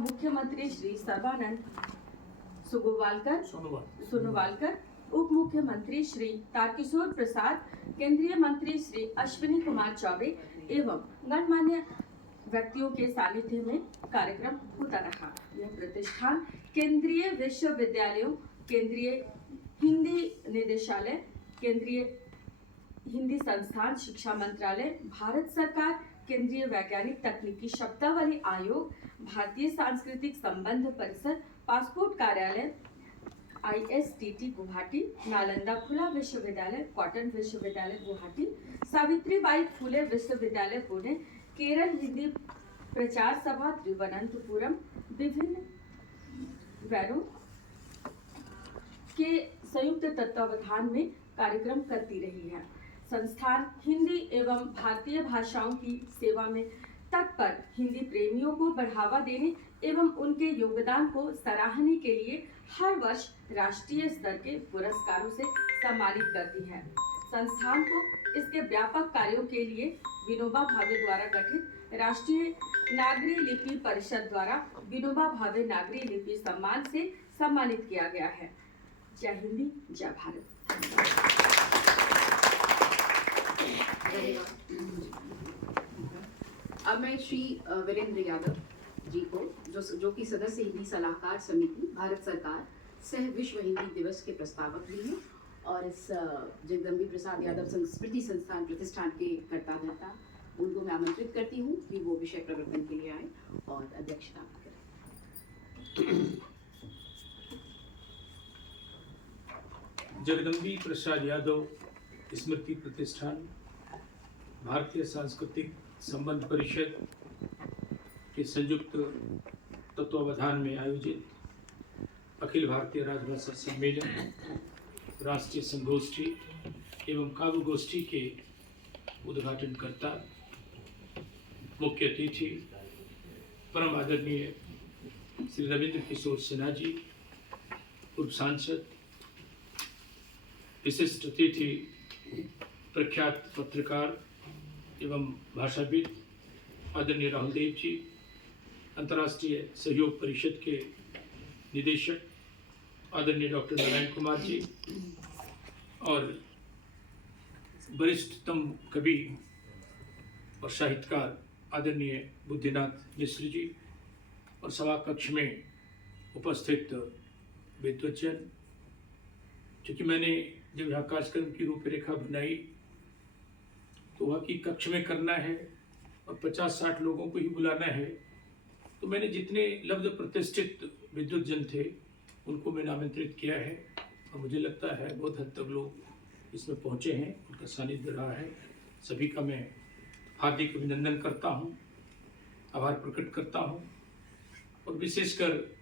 मुख्यमंत्री श्री सर्बानंद सोनोवालकर, उप मुख्यमंत्री श्री तारकिशोर प्रसाद, केंद्रीय मंत्री श्री अश्विनी कुमार चौबे एवं गणमान्य व्यक्तियों के सानिध्य में कार्यक्रम होता रहा। यह प्रतिष्ठान केंद्रीय विश्वविद्यालयों, केंद्रीय हिंदी निदेशालय, केंद्रीय हिंदी संस्थान, शिक्षा मंत्रालय, भारत सरकार, केंद्रीय वैज्ञानिक तकनीकी शब्दावली आयोग, भारतीय सांस्कृतिक संबंध परिषद, पासपोर्ट कार्यालय, ISTT गुवाहाटी, नालंदा खुला विश्वविद्यालय, कॉटन विश्वविद्यालय गुवाहाटी, सावित्रीबाई फुले विश्वविद्यालय पुणे, केरल हिंदी प्रचार सभा तिरुवनंतपुरम, विभिन्न वैरों के संयुक्त तत्वावधान में कार्यक्रम करती रही है। संस्थान हिंदी एवं भारतीय भाषाओं की सेवा में तत्पर हिंदी प्रेमियों को बढ़ावा देने एवं उनके योगदान को सराहने के लिए हर वर्ष राष्ट्रीय स्तर के पुरस्कारों से सम्मानित करती है। संस्थान को इसके व्यापक कार्यों के लिए विनोबा भावे द्वारा गठित राष्ट्रीय नागरी लिपि परिषद द्वारा विनोबा भावे नागरी लिपि सम्मान से सम्मानित किया गया है। जय हिंदी, जय भारत। अब मैं श्री वीरेंद्र यादव जी को जो कि सदस्य हिंदी सलाहकार समिति भारत सरकार सह विश्व हिंदी दिवस के प्रस्तावक भी हैं और इस जगदम्बी प्रसाद यादव संस्कृति संस्थान प्रतिष्ठान के कर्ता धर्ता, उनको मैं आमंत्रित करती हूँ कि वो विषय प्रवर्तन के लिए आए और अध्यक्षता करें। जगदम्बी प्रसाद यादव स्मृति प्रतिष्ठान भारतीय सांस्कृतिक संबंध परिषद के संयुक्त तत्वावधान में आयोजित अखिल भारतीय राजभाषा सम्मेलन, राष्ट्रीय संगोष्ठी एवं काव्य गोष्ठी के उद्घाटनकर्ता, मुख्य अतिथि परम आदरणीय श्री रविंद्र किशोर सिन्हा जी, पूर्व सांसद, विशिष्ट अतिथि प्रख्यात पत्रकार एवं भाषाविद आदरणीय राहुल देव जी, अंतर्राष्ट्रीय सहयोग परिषद के निदेशक आदरणीय डॉक्टर नारायण कुमार जी और वरिष्ठतम कवि और साहित्यकार आदरणीय बुद्धिनाथ मिश्र जी और सभा कक्ष में उपस्थित विद्वजन। क्योंकि मैंने जब यहाँ कार्यक्रम की रूपरेखा बनाई तो वहाँ की कक्ष में करना है और 50-60 लोगों को ही बुलाना है, तो मैंने जितने लब्ध प्रतिष्ठित विद्वजन थे उनको मैंने आमंत्रित किया है और मुझे लगता है बहुत हद तक लोग इसमें पहुँचे हैं, उनका सानिध्य रहा है। सभी का मैं हार्दिक अभिनंदन करता हूँ, आभार प्रकट करता हूँ और विशेषकर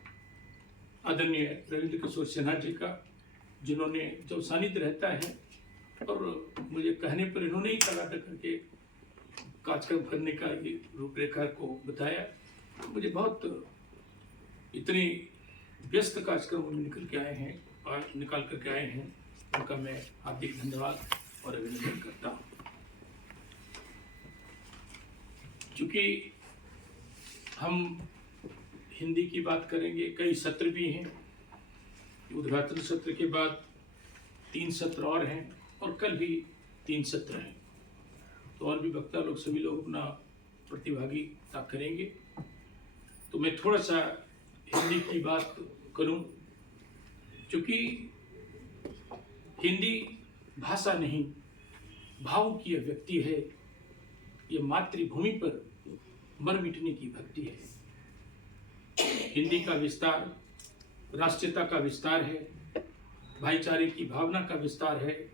आदरणीय रविंद्र किशोर सिन्हा जी का, जिन्होंने जो सानिध्य रहता है और मुझे कहने पर इन्होंने ही तगादा करके कार्यक्रम करने का ये रूपरेखा को बताया। मुझे बहुत इतनी व्यस्त कार्यक्रम में निकल करके आए हैं, उनका मैं हार्दिक धन्यवाद और अभिनंदन करता हूँ। चूँकि हम हिंदी की बात करेंगे, कई सत्र भी हैं, उद्घाटन सत्र के बाद 3 सत्र और हैं और कल भी 3 सत्र हैं, तो और भी वक्ता लोग सभी लोग अपना प्रतिभागिता करेंगे। तो मैं थोड़ा सा हिंदी की बात करूं, क्योंकि हिंदी भाषा नहीं, भाव की अभिव्यक्ति है। ये मातृभूमि पर मर मिटने की भक्ति है। हिंदी का विस्तार राष्ट्रीयता का विस्तार है, भाईचारे की भावना का विस्तार है,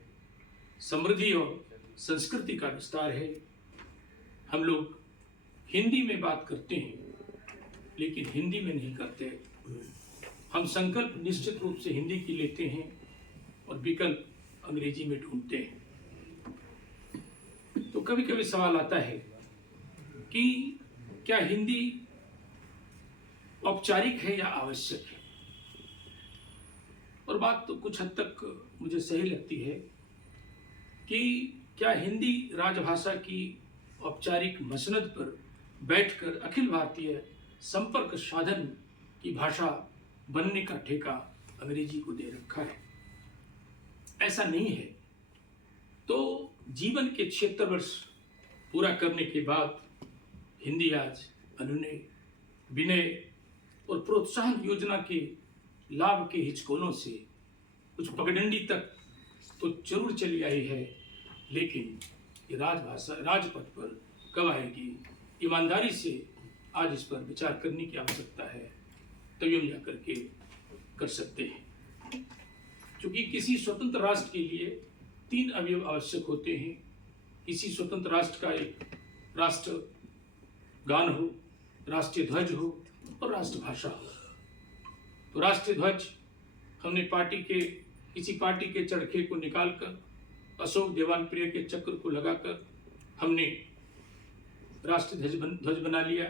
समृद्धि और संस्कृति का विस्तार है। हम लोग हिंदी में बात करते हैं लेकिन हिंदी में नहीं करते। हम संकल्प निश्चित रूप से हिंदी की लेते हैं और विकल्प अंग्रेजी में ढूंढते हैं। तो कभी कभी सवाल आता है कि क्या हिंदी औपचारिक है या आवश्यक है, और बात तो कुछ हद तक मुझे सही लगती है कि क्या हिंदी राजभाषा की औपचारिक मसनद पर बैठकर अखिल भारतीय संपर्क साधन की भाषा बनने का ठेका अंग्रेजी को दे रखा है। ऐसा नहीं है। तो जीवन के 76 वर्ष पूरा करने के बाद हिंदी आज अनुनय, विनय और प्रोत्साहन योजना के लाभ के हिचकोलों से कुछ पगडंडी तक तो जरूर चली आई है, लेकिन ये राजभाषा राजपथ पर कब आएगी? ईमानदारी से आज इस पर विचार करने की आवश्यकता है, तभी हम जाकर के कर सकते हैं। क्योंकि किसी स्वतंत्र राष्ट्र के लिए 3 अवयव आवश्यक होते हैं। किसी स्वतंत्र राष्ट्र का एक राष्ट्र गान हो, राष्ट्रीय ध्वज हो और राष्ट्रभाषा हो। तो राष्ट्रीय ध्वज हमने किसी पार्टी के चरखे को निकालकर अशोक देवान प्रिय के चक्र को लगाकर हमने राष्ट्रीय ध्वज बना लिया।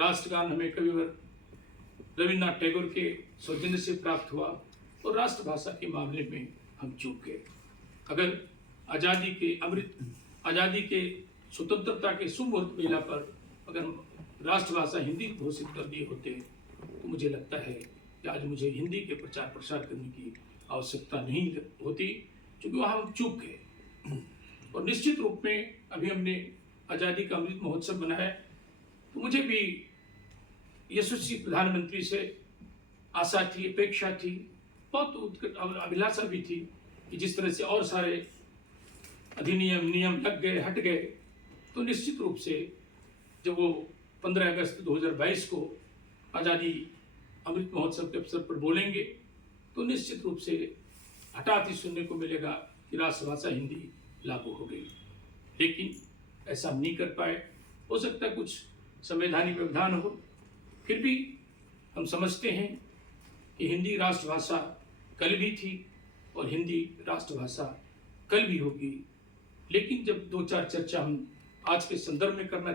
राष्ट्रगान हमें कविवर रविन्द्रनाथ टैगोर के सौजन्य से प्राप्त हुआ और राष्ट्रभाषा के मामले में हम चूक गए। अगर आज़ादी के स्वतंत्रता के शुभ मेला पर अगर राष्ट्रभाषा हिंदी घोषित कर दिए होते तो मुझे लगता है कि आज मुझे हिंदी के प्रचार प्रसार करने की आवश्यकता नहीं होती, क्योंकि वहाँ हम चूक गए। और निश्चित रूप में अभी हमने आज़ादी का अमृत महोत्सव मनाया, तो मुझे भी यशस्वी प्रधानमंत्री से आशा थी, अपेक्षा थी, बहुत उत्कट अभिलाषा भी थी कि जिस तरह से और सारे अधिनियम नियम लग गए, हट गए, तो निश्चित रूप से जब वो 15 अगस्त 2022 को आज़ादी अमृत महोत्सव के अवसर पर बोलेंगे तो निश्चित रूप से हठात ही सुनने को मिलेगा कि राष्ट्रभाषा हिंदी लागू हो गई। लेकिन ऐसा हम नहीं कर पाए। हो सकता है कुछ संवैधानिक व्यवधान हो, फिर भी हम समझते हैं कि हिंदी राष्ट्रभाषा कल भी थी और हिंदी राष्ट्रभाषा कल भी होगी। लेकिन जब 2-4 चर्चा हम आज के संदर्भ में करना